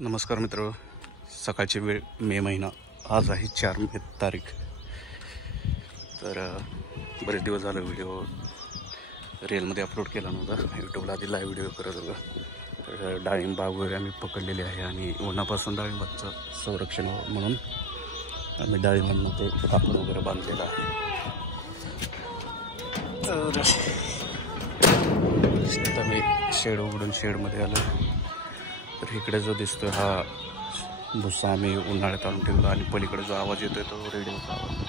नमस्कार मित्र, सकाळची वेळ मे महिना, आज आहे 4 मे तारीख. तर बरेच दिवस झालं व्हिडिओ रिअलमध्ये अपलोड केला नव्हता. यूट्यूबला आधी लाईव्ह व्हिडिओ करत होता. तर डाळिंब बाग वगैरे आम्ही पकडलेले आहे आणि उन्हापासून डाळिंबाचं संरक्षण व्हावं म्हणून आम्ही डाळिंबांना ते कापड वगैरे बांधलेलं आहे. तर आता मी शेड उघडून शेडमध्ये आलो. तर इकडे जो दिसतोय हा भुस्सा आम्ही उन्हाळ्यात आणून ठेवला आणि पलीकडे जो आवाज येतोय तो रेडिओचा आवाज.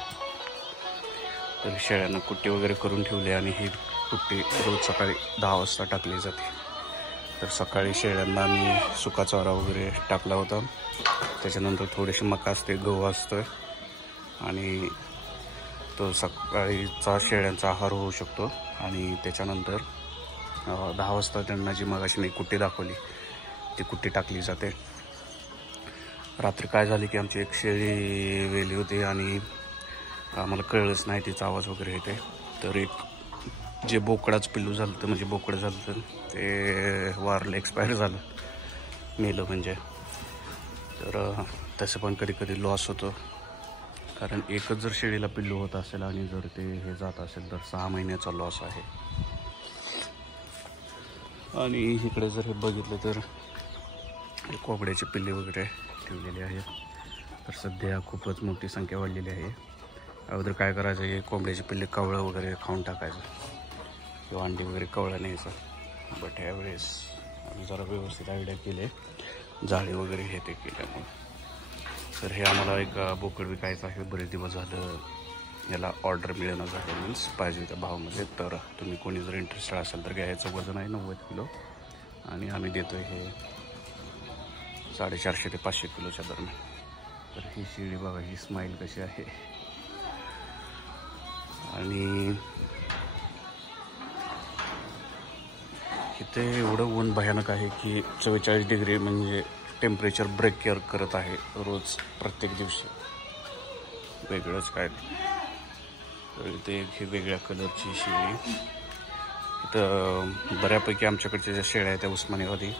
तर शेळ्यांना कुट्टी वगैरे करून ठेवली आणि ही कुट्टी रोज सकाळी 10 वाजता टाकली जाते. तर सकाळी शेळ्यांना आम्ही सुका चारा वगैरे टाकला होता. त्याच्यानंतर थोडीशी मका असते, गहू असतोय आणि तो सकाळीचा शेळ्यांचा आहार होऊ शकतो. आणि त्याच्यानंतर 10 वाजता त्यांना जी मगाशी मी कुट्टी दाखवली ती कुट्टी टाकली जाते. रात्री काय झाली की आमची एक शेळी वेली होती आणि आम्हाला कळलंच नाही, तिचा आवाज वगैरे येते. तर एक जे बोकडाच पिल्लू झालं होतं, म्हणजे बोकडं झालं होतं, ते वारलं, एक्सपायर झालं, मेलं म्हणजे. तर तसं पण कधी कधी लॉस होतो, कारण एकच जर शेळीला पिल्लू होत असेल आणि जर ते हे जात असेल तर 6 महिन्याचा लॉस आहे. आणि इकडे जर हे बघितलं तर कोंबड्याचे पिल्ले वगैरे ठेवलेले आहेत. तर सध्या खूपच मोठी संख्या वाढलेली आहे. अगोदर काय करायचं, हे कोंबड्याचे पिल्ले कवळं वगैरे खाऊन टाकायचं किंवा अंडी वगैरे कवळं न्यायचं. बट यावेळेस आम्ही जरा व्यवस्थित आयडिया केले, जाळी वगैरे हे ते केल्यामुळे. तर हे आम्हाला एक बोकड विकायचं आहे. बरेच दिवस झालं याला ऑर्डर मिळणं झालं, मीन्स पाहिजे त्या भावामध्ये. तर तुम्ही कोणी जर इंटरेस्टेड असेल तर घ्यायचं. वजन आहे 90 किलो आणि आम्ही देतो हे 450 ते 500 किलोच्या दरम्यान. तर ही शेळी बघा, ही स्माईल कशी आहे. आणि इथे एवढं ऊन भयानक आहे की 44 डिग्री म्हणजे टेम्परेचर ब्रेक केअर करत आहे रोज, प्रत्येक दिवशी वेगळंच काय. तर इथे एक ही वेगळ्या कलरची शेळी. इथं बऱ्यापैकी आमच्याकडच्या ज्या शेळ्या आहेत त्या उस्मानाबादी,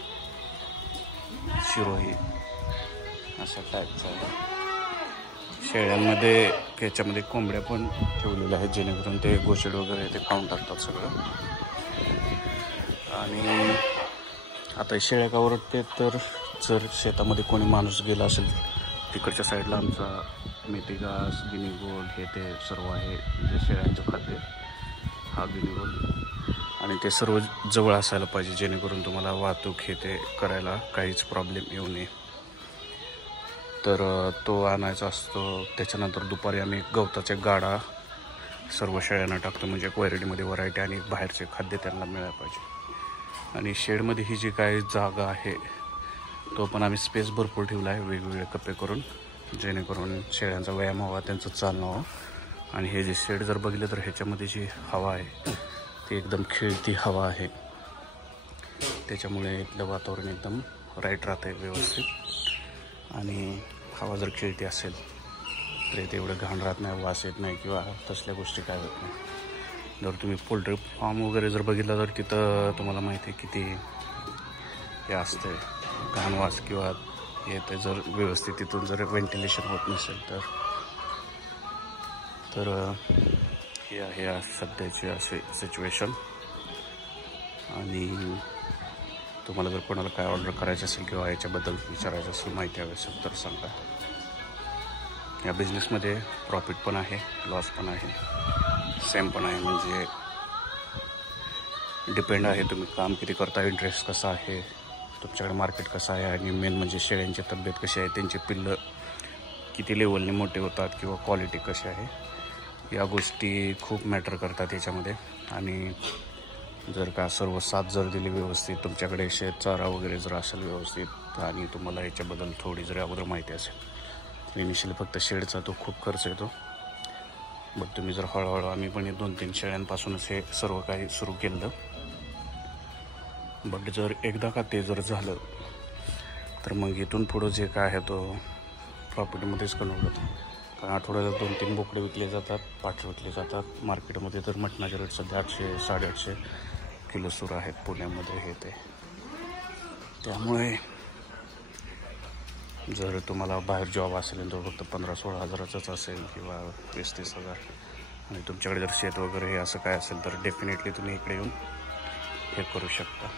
शिरोही अशा टाईपचा आहे. शेळ्यांमध्ये त्याच्यामध्ये कोंबड्या पण ठेवलेल्या आहेत, जेणेकरून ते गोशेड वगैरे ते खाऊन टाकतात सगळं. आणि आता शेळ्या का ओरडते, तर जर शेतामध्ये कोणी माणूस गेला असेल, तिकडच्या साईडला आमचा मेथी घास, गिनीगोल हे ते सर्व आहे, जे शेळ्यांचं खाद्य, हा गिनीगोल. आणि ते सर्व जवळ असायला पाहिजे, जेणेकरून तुम्हाला वाहतूक हे ते करायला काहीच प्रॉब्लेम येऊ नये. तर तो आणायचा असतो. त्याच्यानंतर दुपारी आम्ही गवताच्या गाडा सर्व शेळ्यांना टाकतो, म्हणजे क्वालिटीमध्ये व्हरायटी आणि बाहेरचे खाद्य त्यांना मिळायला पाहिजे. आणि शेडमध्ये ही जी काही जागा आहे तो पण आम्ही स्पेस भरपूर ठेवला आहे, वेगवेगळे कप्पे करून, जेणेकरून शेळ्यांचा व्यायाम व्हावा, त्यांचं चालणं व्हावं. आणि हे जे शेड जर बघितलं तर ह्याच्यामध्ये जी हवा आहे ती एकदम खेळती हवा आहे, त्याच्यामुळे इथलं वातावरण एकदम राईट राहतं आहे, व्यवस्थित. आणि हवा जर खेळती असेल तर इथे एवढं घाण राहत नाही, वास येत नाही किंवा तसल्या गोष्टी काय होत नाही. जर तुम्ही पोल्ट्री फार्म वगैरे जर बघितलं तर तिथं तुम्हाला माहिती आहे किती हे असतं, घाण वास किंवा येते, जर व्यवस्थित तिथून जर व्हेंटिलेशन होत नसेल तर हे आहे सध्याची अशी सिच्युएशन. आणि तुम्हाला जर कोणाला काय ऑर्डर करायचं असेल किंवा याच्याबद्दल विचारायचं असेल, माहिती हवी असेल तर सांगा. या बिझनेसमध्ये प्रॉफिट पण आहे, लॉस पण आहे, सेम पण आहे. म्हणजे डिपेंड आहे तुम्ही काम किती करता, इंटरेस्ट कसा आहे, तुमच्याकडे मार्केट कसं आहे, आणि मेन म्हणजे शेळ्यांची तब्येत कशी आहे, त्यांचे पिल्लं किती लेवलने मोठे होतात किंवा क्वालिटी कशी आहे, या गोष्टी खूप मॅटर करतात याच्यामध्ये. आणि जर का सर्व साथ जर दिली व्यवस्थित, तुमच्याकडे शेत चारा वगैरे जर असेल व्यवस्थित, आणि तुम्हाला याच्याबद्दल थोडी जरी अगोदर माहिती असेल, इनिशियली फक्त शेडचा तो खूप खर्च येतो. बट तुम्ही जर हळूहळू, आम्ही पण 2-3 शेळ्यांपासूनच हे सर्व काही सुरू केलं. बट जर एकदा का ते जर झालं तर मग इथून पुढं जे काय आहे तो प्रॉफिटमध्येच कन्वर्ट होतो. कारण आठवड्याला 2-3 बोकडे विकले जातात, पाठ विकले जातात. मार्केटमध्ये तर मटणाचे रेट सध्या 800-850 किलो सुरू आहेत पुण्यामध्ये हे ते. त्यामुळे जर तुम्हाला बाहेर जॉब असेल तो फक्त 15-16 हजाराचाच असेल किंवा 20-30 हजार आणि तुमच्याकडे जर शेत वगैरे हे असं काय असेल तर डेफिनेटली तुम्ही इकडे येऊन हे करू शकता.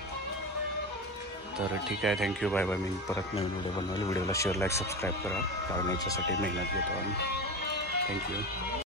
तर ठीक आहे, थँक्यू, बाय बाय. मी परत नवीन व्हिडिओ बनवले. व्हिडिओला शेअर, लाईक, सबस्क्राईब करा, कारण याच्यासाठी मेहनत घेतो आम्ही. थँक्यू.